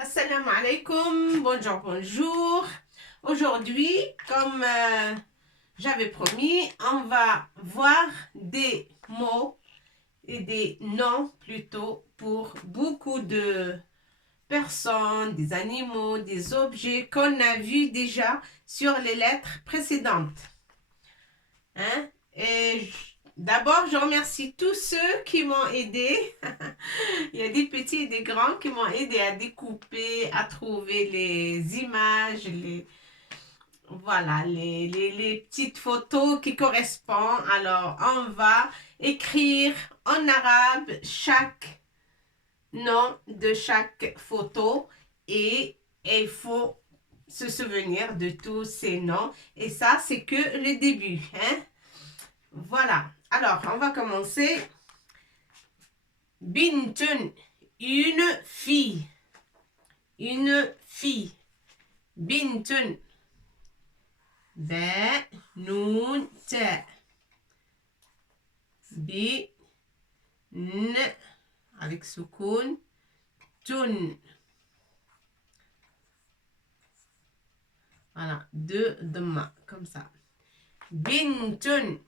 Assalamu alaikum, bonjour, bonjour. Aujourd'hui, comme j'avais promis, on va voir des mots et des noms plutôt pour beaucoup de personnes, des animaux, des objets qu'on a vus déjà sur les lettres précédentes. Hein? D'abord, je remercie tous ceux qui m'ont aidé. Il y a des petits et des grands qui m'ont aidé à découper, à trouver les images, voilà, les petites photos qui correspondent. Alors, on va écrire en arabe chaque nom de chaque photo et il faut se souvenir de tous ces noms. Et ça, c'est que le début. Hein? Voilà. Alors, on va commencer. Bintun, une fille. Une fille. Bintun. Ba, noun, ta. Bi, n, avec soukoun. Tun. Voilà, deux demain, comme ça. Bintun.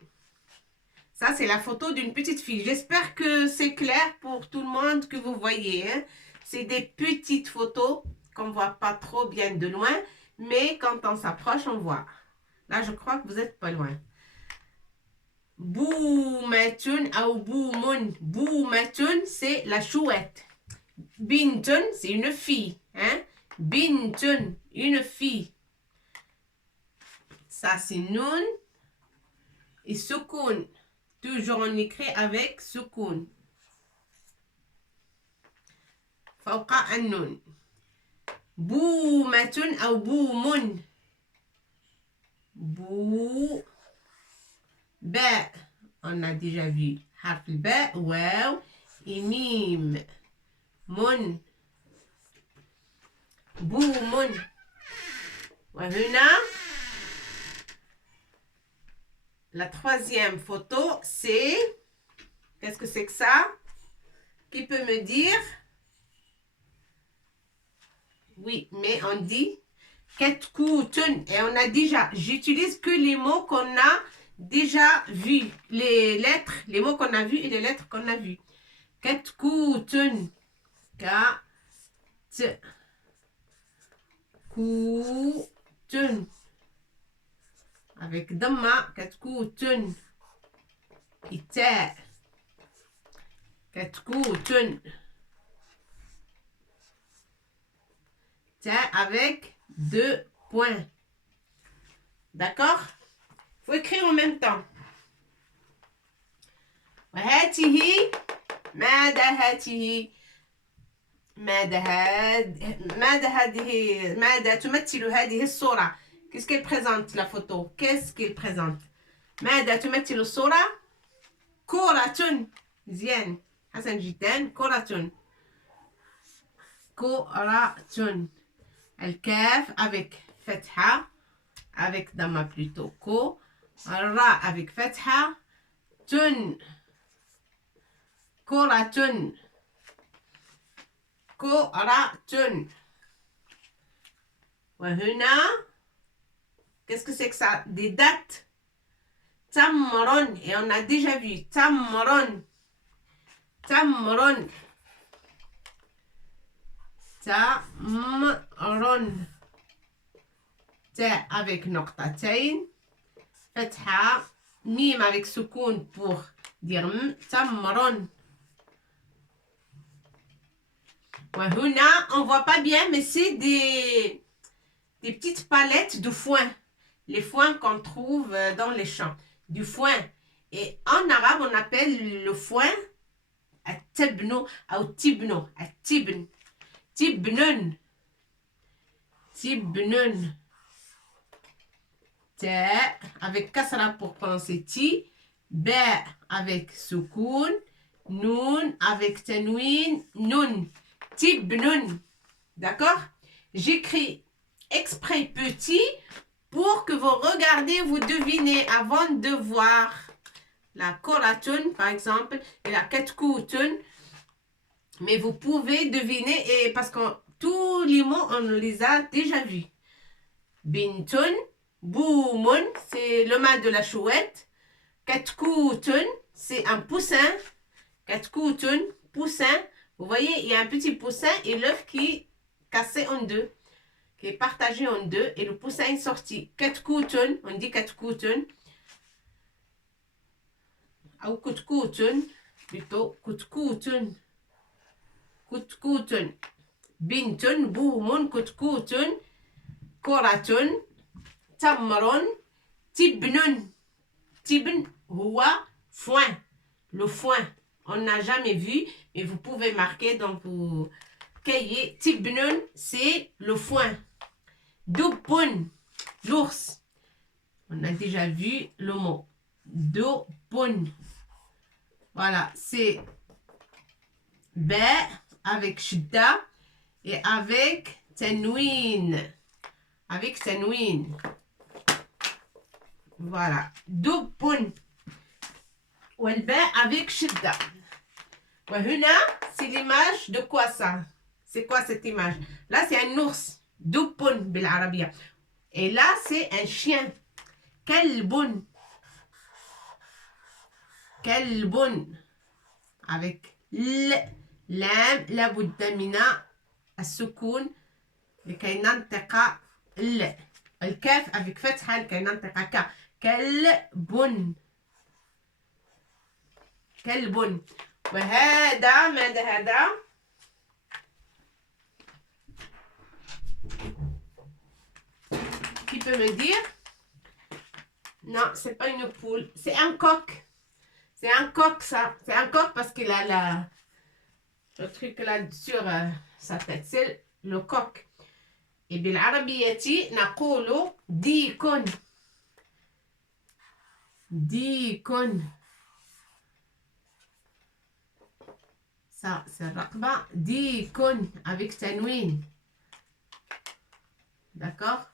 Ça, c'est la photo d'une petite fille. J'espère que c'est clair pour tout le monde que vous voyez. Hein? C'est des petites photos qu'on ne voit pas trop bien de loin. Mais quand on s'approche, on voit. Là, je crois que vous n'êtes pas loin. Boumatun ou boumoun. Boumatun, c'est la chouette. Bintun, c'est une fille. Hein? Bintun, une fille. Ça, c'est noun et soukoun. Toujours on écrit avec soukoun. فوق النون. بومة أو بوم. بو باء. On a déjà vu. حرف الباء واو ميم. من. بوم. وهنا la troisième photo, c'est... Qu'est-ce que c'est que ça? Qui peut me dire? Oui, mais on dit ketkutun. Et on a déjà... J'utilise que les mots qu'on a déjà vus. Les lettres, les mots qu'on a vus et les lettres qu'on a vus. Ketkutun. Kat. Koutun. Avec dhamma, katkutun. Ita. Katkutun. Ta avec deux points. D'accord? Il faut écrire en même temps. وهاته ماذا هاته ماذا تمثل هذه الصورة. Qu'est-ce qu'elle présente la photo? Qu'est-ce qu'elle présente? ماذا تمثل الصورة؟ كرة. زين حسن جدا. كرة. كرة. الكاف avec فتحة avec dhamma plutôt. كو. الراء avec فتحة. تن. كرة. كرة. وهنا qu'est-ce que c'est que ça? Des dates. Tamron. Et on a déjà vu. Tamron. Tamron. Tamron. Ta avec noqtatain. Fatha. Mim avec soukoun pour dire m. Tamron. وهنا on voit pas bien mais c'est des petites palettes de foin. Les foins qu'on trouve dans les champs. Du foin. Et en arabe, on appelle le foin التبنو أو تبنو. التبن. تبنن. تبنن. Ta avec kasra pour prononcer ti. Ba avec soukoun. Noun avec tanwin. Nun. Tibnun. D'accord? J'écris exprès petit pour que vous regardez, vous devinez avant de voir la koratun par exemple et la katkutun. Mais vous pouvez deviner et parce que tous les mots, on les a déjà vus. Bintun, boumoun, c'est le mâle de la chouette. Katkoutun, c'est un poussin. Katkoutun, poussin. Vous voyez, il y a un petit poussin et l'œuf qui est cassé en deux, qui est partagé en deux, et le poussin est sorti. Katkoutun, on dit katkoutun. Ou kutkoutun, plutôt kutkoutun. Kutkoutun. Bintun, boumoun, kutkoutun. Koratun, tamron, tibnun. Tibn, huwa, foin. Le foin, on n'a jamais vu, mais vous pouvez marquer dans vos cahiers. Tibnun, c'est le foin. Dubun, l'ours. On a déjà vu le mot. Dubun. Voilà, c'est B avec shidda et avec tanwin. Avec tanwin. Voilà. Dubun. والباء avec shidda. وهنا c'est l'image de quoi ça? C'est quoi cette image? Là c'est un ours. دب بالعربية. Et là c'est un chien. كلب. كلب. avec لام لابد من السكون لكي ننطق الكاف avec فتحة لكي ننطق ك. كلب. كلب. وهذا ماذا هذا؟ Qui peut me dire? Non, c'est pas une poule, c'est un coq. C'est un coq ça. C'est un coq parce qu'il a le truc là sur sa tête. C'est le coq. Et بالعربية نقول ديكون. ديكون. Ça, c'est raqba. Dikon avec tanwin. D'accord?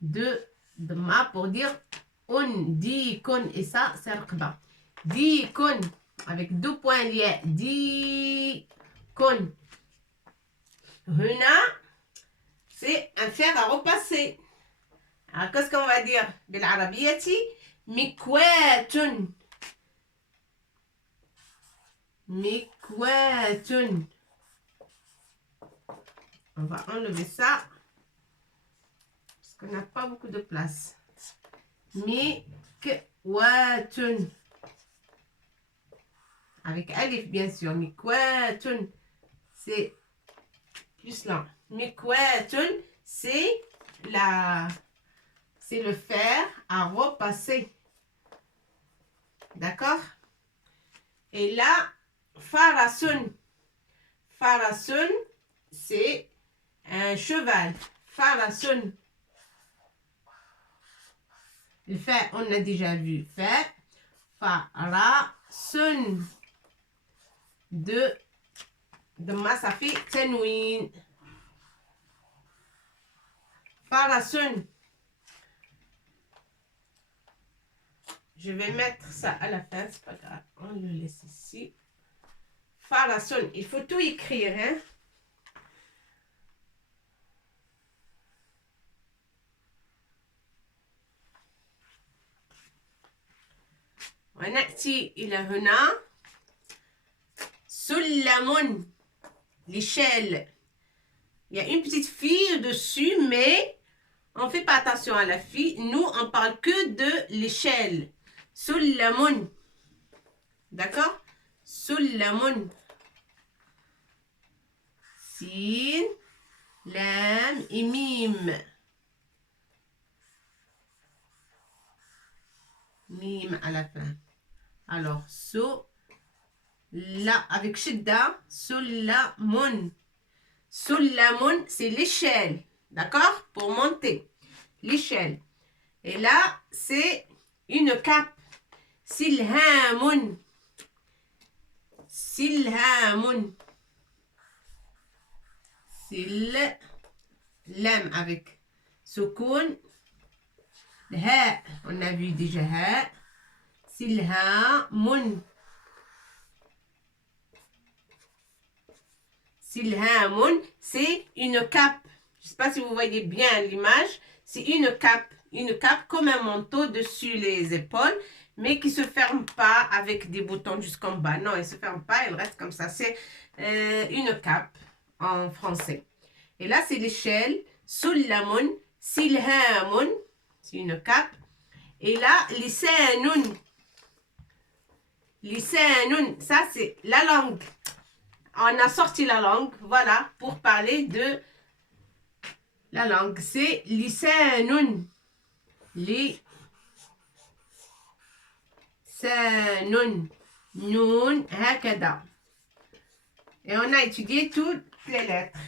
De ma pour dire on. Dikon. Et ça, c'est raqba. Dikon. Avec deux points liés. Dikon. Huna, c'est un fer à repasser. Alors, qu'est-ce qu'on va dire? بالعربية مكوات. Mikwatun. On va enlever ça parce qu'on n'a pas beaucoup de place. Mikwatun. Avec alif bien sûr. Mikwatun. C'est plus lent. Mikwatun, c'est le fer à repasser. D'accord? Et là, Farasun. Farasun, c'est un cheval. Farasun. Le fait, on a déjà vu. Fait. Farasun. De ma, ça fait tanwin. Farasun. Je vais mettre ça à la fin, c'est pas grave. On le laisse ici. Farasun, il faut tout écrire, hein. ونأتي إلى هنا. سلم. L'échelle. Il y a une petite fille dessus, mais on ne fait pas attention à la fille. Nous, on parle que de l'échelle. Sullamun. D'accord? Sullamun. Sin, lam et mim. Mim à la fin. Alors, là, avec shidda, sullamun. Sullamun, c'est l'échelle. D'accord? Pour monter. L'échelle. Et là, c'est une cape. Silhamun. Silhamun. Sil. Lam avec soukoun. Ha. On a vu déjà ha. Silhamun. Silhamun, c'est une cape. Je ne sais pas si vous voyez bien l'image. C'est une cape. Une cape comme un manteau dessus les épaules, mais qui ne se ferme pas avec des boutons jusqu'en bas. Non, elle ne se ferme pas, elle reste comme ça. C'est une cape en français. Et là, c'est l'échelle. Sullamun, silhamun, c'est une cape. Et là, lisanun. Lisanun, ça c'est la langue. On a sorti la langue, voilà, pour parler de la langue. C'est lisanun. Lisanun. Nun, hakada. Et on a étudié toutes les lettres.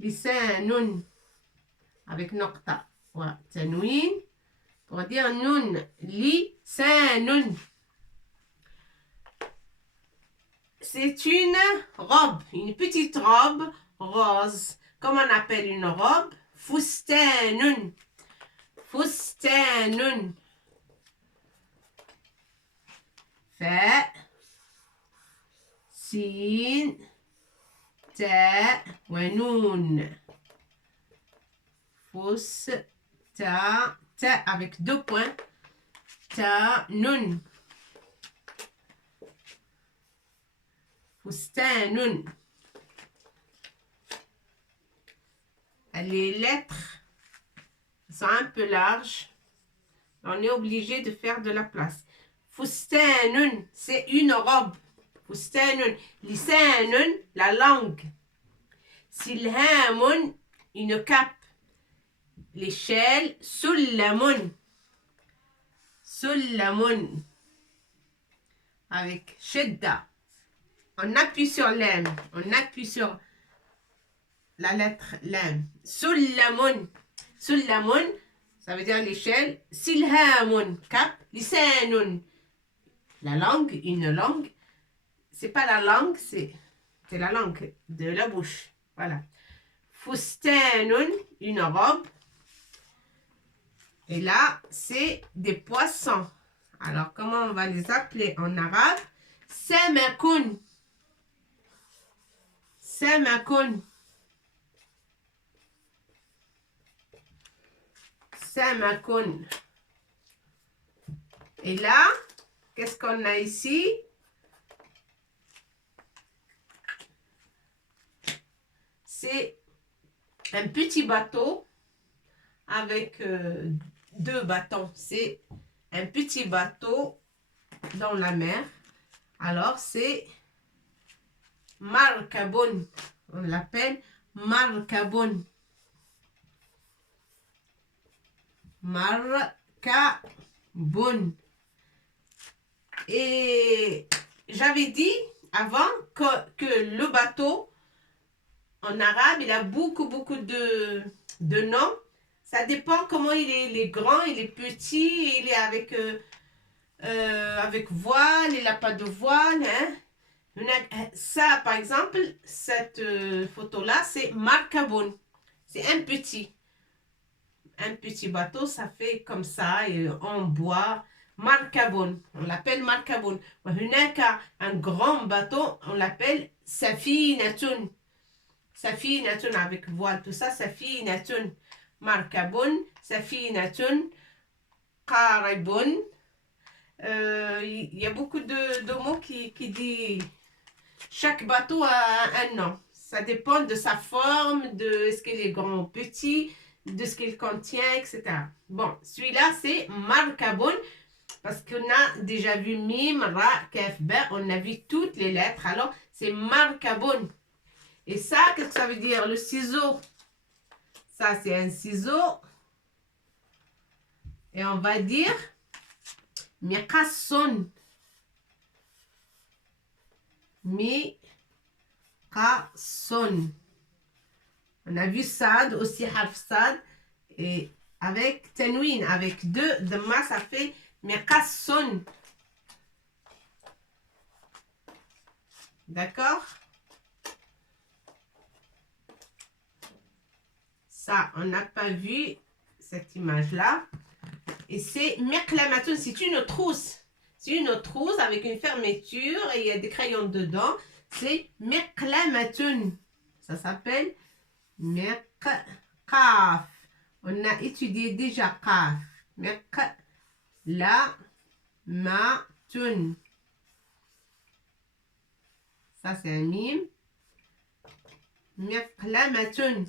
Lisanun. Avec nokta. Voilà. Tanwin. Pour dire nun. Lisanun. C'est une robe. Une petite robe rose. Comment on appelle une robe? Fustanun. Fustanun. Fa. Sin. Ta. Wa nun. Fous, ta, avec 2 points. Ta, nun. Fustanun. Les lettres sont un peu larges. On est obligé de faire de la place. Fustanun, c'est une robe. Fustanun. Lisanun, la langue. Silhamun, une cape. L'échelle, sullamun. Sullamun. Avec shedda. On appuie sur l'em. On appuie sur la lettre l'em. Sullamun. Sullamun, ça veut dire l'échelle. Silhamun, cap. Lisanun, la langue, une langue. C'est pas la langue, c'est la langue de la bouche. Voilà. Fustanun, une robe. Et là, c'est des poissons. Alors, comment on va les appeler en arabe? Samakun. Samakun. Samakun. Et là, qu'est-ce qu'on a ici? C'est un petit bateau avec 2 bâtons. C'est un petit bateau dans la mer. Alors, c'est markabun. On l'appelle markabun. Markabun. Et j'avais dit avant que le bateau, en arabe, il a beaucoup de noms. Ça dépend comment il est. Il est grand, il est petit, il est avec voile, il n'a pas de voile. Hein. Ça, par exemple, cette photo-là, c'est markabun. C'est un petit. Un petit bateau, ça fait comme ça, et en bois. Markabun, on l'appelle markabun. Un grand bateau, on l'appelle safinatun. Safinatun avec voile, tout ça, safinatun. Markabun, safinatun, qaribun. Il y a beaucoup de mots qui disent chaque bateau a un nom. Ça dépend de sa forme, de ce qu'il est grand ou petit, de ce qu'il contient, etc. Bon, celui-là, c'est markabun. Parce qu'on a déjà vu mim, ra, kaf, ba, on a vu toutes les lettres. Alors, c'est markabun. Et ça, qu'est-ce que ça veut dire? Le ciseau. Ça, c'est un ciseau. Et on va dire miqassun. Miqassun. On a vu sad, aussi harf sad. Et avec tanwin, avec 2 dhamma, ça fait miqassun. D'accord? Ça, on n'a pas vu cette image-là. Et c'est merklamatun, c'est une trousse. C'est une trousse avec une fermeture et il y a des crayons dedans. C'est merklamatun. Ça s'appelle merkaf. On a étudié déjà kaf. Merklamatun. Ça, c'est un mime. Merklamatun.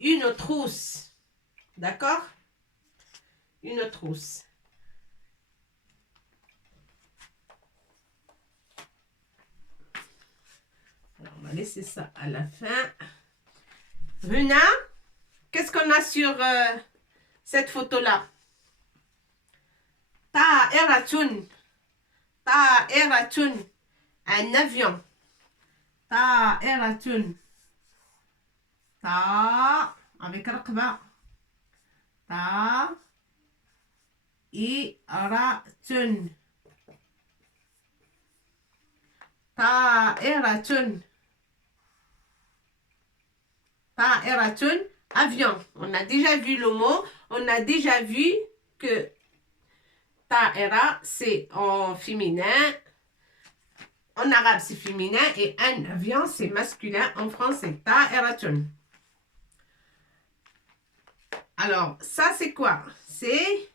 Une trousse. D'accord? Une trousse. Alors, on va laisser ça à la fin. Runa, qu'est-ce qu'on a sur cette photo-là? Ta'eratun. Ta'eratun. Un avion. Ta'eratun. Ta avec raqba. Ta'eratun. Ta'eratun. Ta'eratun, avion. On a déjà vu le mot. On a déjà vu que ta'era, c'est en féminin. En arabe, c'est féminin. Et un avion, c'est masculin en français. Ta'eratun. Alors, ça, c'est quoi? C'est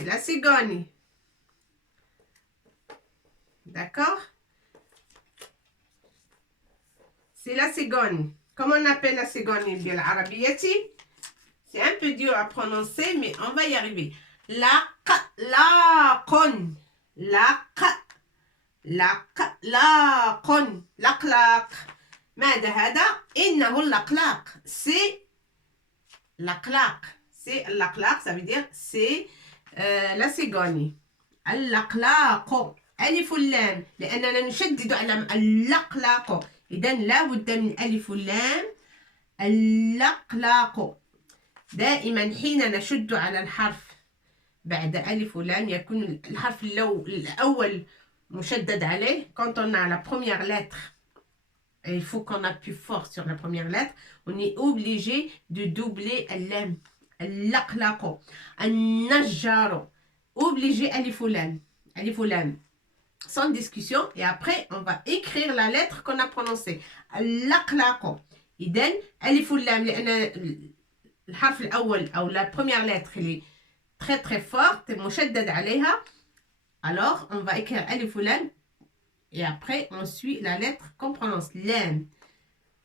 la cigogne. D'accord? C'est la cigogne. Comment on appelle la cigogne bien l'arabiyati? C'est un peu dur à prononcer, mais on va y arriver. Laqlaqun. Laqlaqun. Laqlaq. ماذا هذا؟ إنه اللقلاق. C'est laqlaq. C'est laqlaq, ça veut dire c'est la cigogne. اللقلاق. ألف اللام لأننا نشدد على اللقلاق. إذا لابد من ألف اللام. اللقلاق. دائما حين نشد على الحرف بعد ألف ولام يكون الحرف الأول مشدد عليه. Quand on a la première lettre, il faut qu'on appuie fort sur la première lettre, on est obligé de doubler اللام. اللقلاق. النجار. Obligé ألف ولام. ألف ولام. Sans discussion. Et après, on va écrire la lettre qu'on a prononcée. اللقلاق. إذن ألف اللام لأن الحرف الأول أو la première lettre elle est très très forte مشدد عليها. Alors on va écrire ألف ولام et après on suit la lettre qu'on prononce. لام.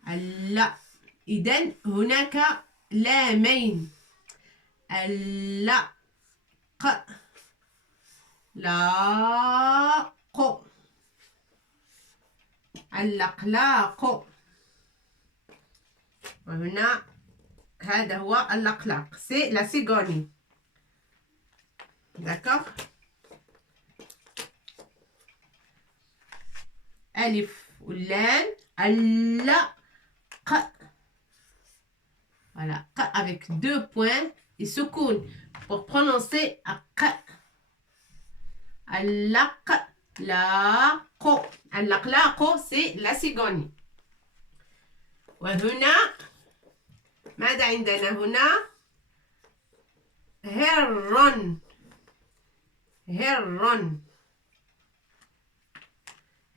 لا. إذن هناك لامين. اللقلاق. اللقلاق. وهنا هذا هو اللقلاق. C'est la cigogne. D'accord? ألف واللام. اللق. Voilà. Avec deux points et soukoun. Pour prononcer à q. اللقلاق. اللقلاق c'est la cigogne. وهنا ماذا عندنا هنا؟ هرن. هرن.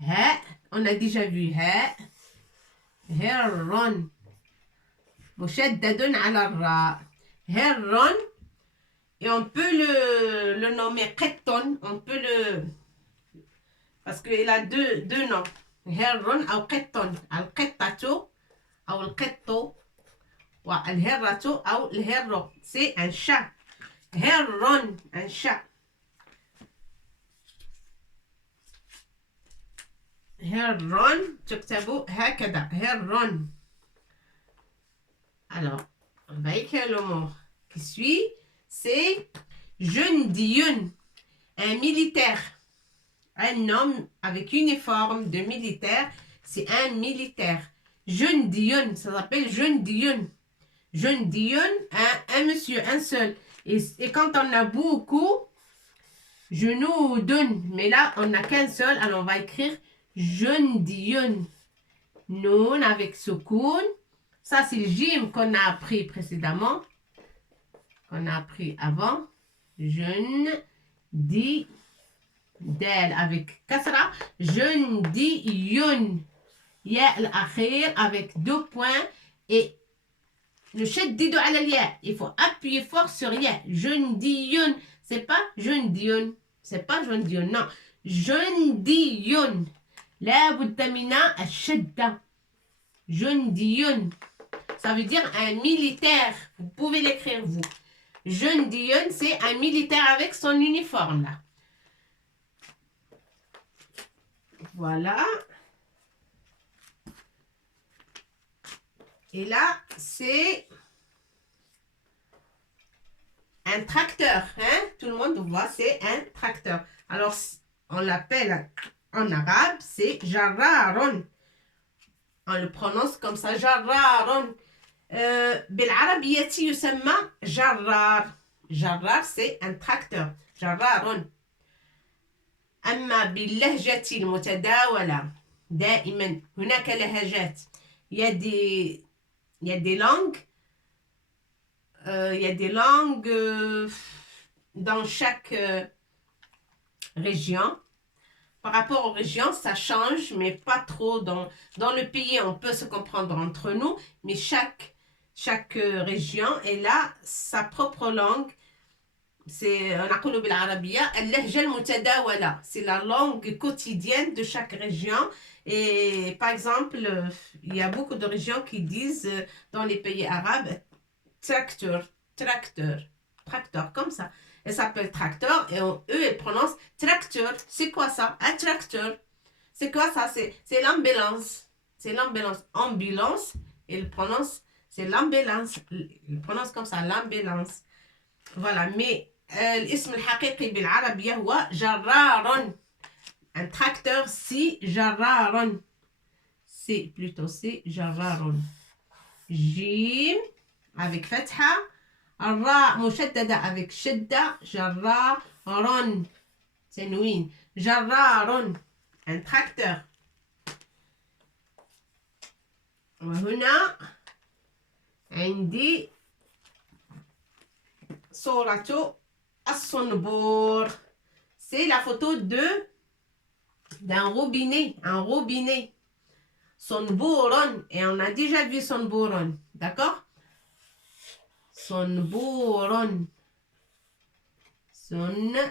ها. On a déjà vu ها. هرن. مشدد على الراء. هرن. Et on peut le nommer قطن. On peut le... Parce qu'il a deux noms. هرن أو قطن. القطة أو القط. والهرة أو الهرة. C'est un chat. هرن. Un chat. هرن. تكتبوا هكذا. هرن. Alors, on va écrire le mot qui suit. C'est jundiyun. Un militaire. Un homme avec uniforme de militaire. C'est un militaire. Jundiyun. Ça s'appelle jundiyun. Jundiyun, un monsieur, un seul. Et quand on a beaucoup, je nous donne. Mais là, on n'a qu'un seul. Alors, on va écrire jundiyun. Noun avec soukoun. Ça, c'est le jim qu'on a appris précédemment. Qu'on a appris avant. جندي دال avec كسرة. جندي ياء الأخير avec 2 points et نشدد على الياء. Il faut appuyer fort sur ياء. جندي c'est pas جندي c'est pas جندي non. جندي لا بد من الشدة. جندي ça veut dire un militaire. Vous pouvez l'écrire vous. جندي c'est un militaire avec son uniforme là. Voilà. Et là, c'est un tracteur. Hein? Tout le monde voit, c'est un tracteur. Alors, on l'appelle en arabe, c'est jarraron. On le prononce comme ça, jarraron. بالعربية يسمى جرار. جرار c'est un tracteur. جرار. أما باللهجة المتداولة دائما هناك لهجات. Il y a des langues. Il y a des langues dans chaque région. Par rapport aux régions, ça change, mais pas trop. Dans le pays, on peut se comprendre entre nous, mais chaque région, elle a sa propre langue. C'est la langue quotidienne de chaque région. Et par exemple, il y a beaucoup de régions qui disent dans les pays arabes tracteur, comme ça. Elle s'appelle tracteur et eux, ils prononcent tracteur. C'est quoi ça? Un tracteur. C'est quoi ça? C'est l'ambulance. C'est l'ambulance. Ambulance, ils prononcent, c'est l'ambulance. Ils prononcent comme ça, l'ambulance. Voilà, mais الاسم الحقيقي بالعربية هو جرار. Un tracteur, c'est جرار. C'est plutôt c'est جرار. جيم avec فتحة. الراء مشددة avec شدة. جرار. تنوين. جرار. Un tracteur. وهنا عندي صورة الصنبور. C'est la photo d'un robinet. Un robinet. Sonboron. Et on a déjà vu sonboron. D'accord? Sonboron. Sonboron.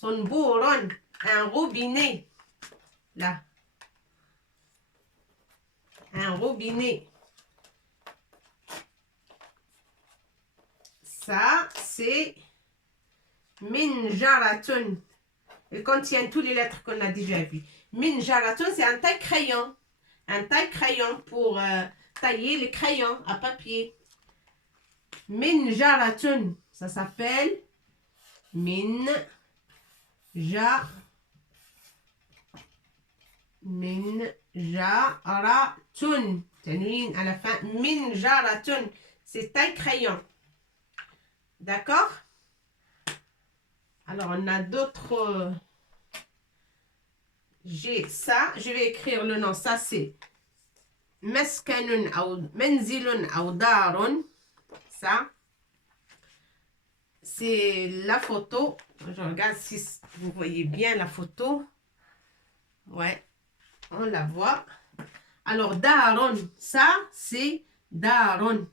Sonboron. Un robinet. Là. Un robinet. Ça, c'est minjaratun. Il contient toutes les lettres qu'on a déjà vues. Minjaratun, c'est un taille-crayon. Un taille-crayon pour tailler les crayons à papier. Minjaratun, ça s'appelle minjaratun. Tanwin à la fin. Minjaratun, c'est taille-crayon. D'accord? Alors, on a d'autres. J'ai ça. Je vais écrire le nom. Ça, c'est Meskanun ou Menzilun ou Darun. Ça. C'est la photo. Je regarde si vous voyez bien la photo. Ouais. On la voit. Alors, Darun. Ça, c'est Darun.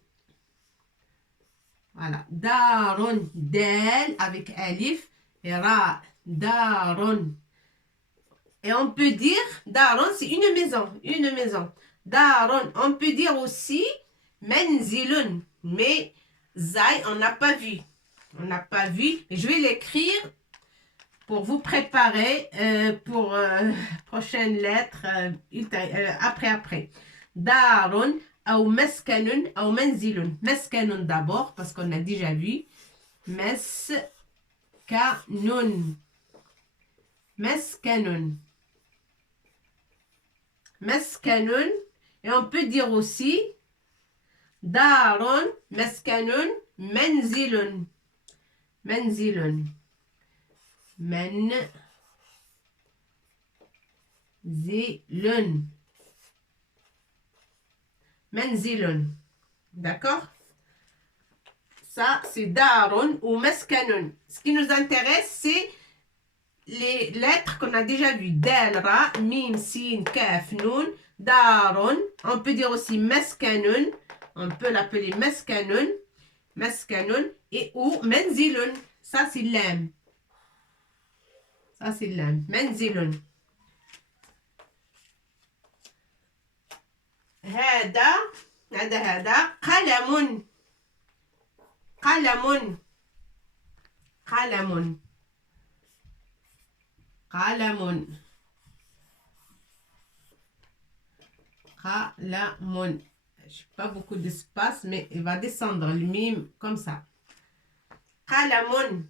Voilà, Darun, Del avec Alif et Ra, Darun. Et on peut dire, Darun, c'est une maison, une maison. Darun, on peut dire aussi Menzilun, mais Zai, on n'a pas vu. On n'a pas vu. Je vais l'écrire pour vous préparer pour prochaine lettre après. Darun. أو مسكن أو منزل. مسكن d'abord parce qu'on a déjà vu. مسكن. مسكن. مسكن. Et on peut dire aussi دار مسكن منزل. منزل. منزل. منزل. D'accord? Ça, c'est darun ou meskanun. Ce qui nous intéresse, c'est les lettres qu'on a déjà vues. Dal, ra, mim, sin, kaf, nun, darun. On peut dire aussi meskanun. On peut l'appeler meskanun. Meskanun. Et ou menzilun. Ça, c'est l'âme. Ça, c'est l'âme. Menzilun. هذا قلم قلم قلم قلم قلم. Je n'ai pas beaucoup d'espace, mais il va descendre le mime comme ça. قلم.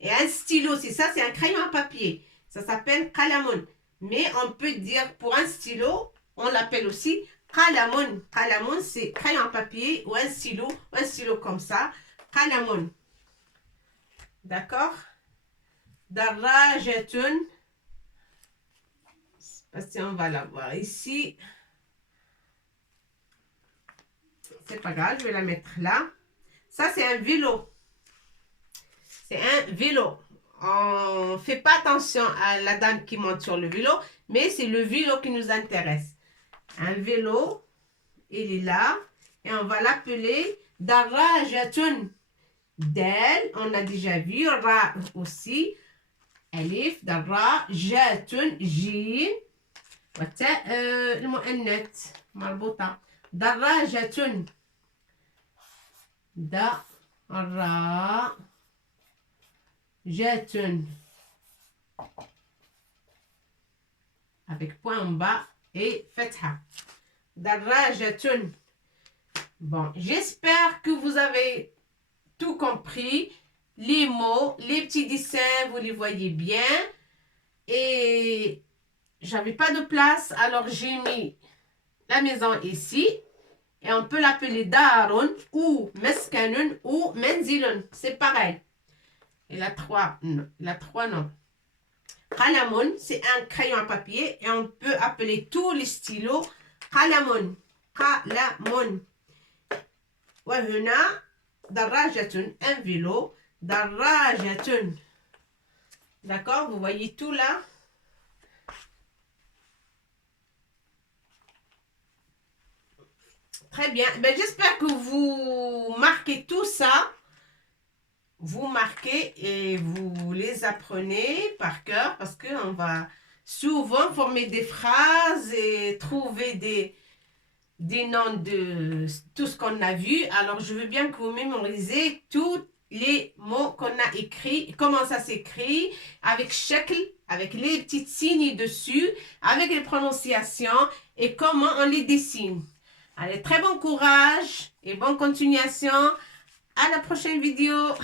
Et un stylo aussi, ça c'est un crayon à papier. Ça s'appelle قلم. Mais on peut dire pour un stylo, on l'appelle aussi قلم. قلم c'est crayon à papier ou un stylo comme ça. قلم. D'accord? دراجة. Parce qu'on va la voir ici. C'est pas grave, je vais la mettre là. Ça, c'est un vélo. C'est un vélo. On ne fait pas attention à la dame qui monte sur le vélo, mais c'est le vélo qui nous intéresse. Un vélo, il est là. Et on va l'appeler Darajatun. Del, on a déjà vu. Ra aussi. Alif, Darajatun, Jim. المؤنث مربوطة. دراجة. دراجة. Avec point en bas et fatha. دراجة. Bon, j'espère que vous avez tout compris. Les mots, les petits dessins, vous les voyez bien. Et j'avais pas de place, alors j'ai mis la maison ici. Et on peut l'appeler darun ou meskanun ou menzilun. C'est pareil. Et la 3, non. La 3, non. Qalamun, c'est un crayon à papier. Et on peut appeler tous les stylos qalamun. Qalamun. وهنا دراجة, un vélo. دراجة. D'accord, vous voyez tout là. Très bien. Ben, j'espère que vous marquez tout ça. Vous marquez et vous les apprenez par cœur parce qu'on va souvent former des phrases et trouver des noms de tout ce qu'on a vu. Alors, je veux bien que vous mémorisez tous les mots qu'on a écrits, comment ça s'écrit, avec shakl, avec les petites signes dessus, avec les prononciations et comment on les dessine. Allez, très bon courage et bonne continuation. À la prochaine vidéo.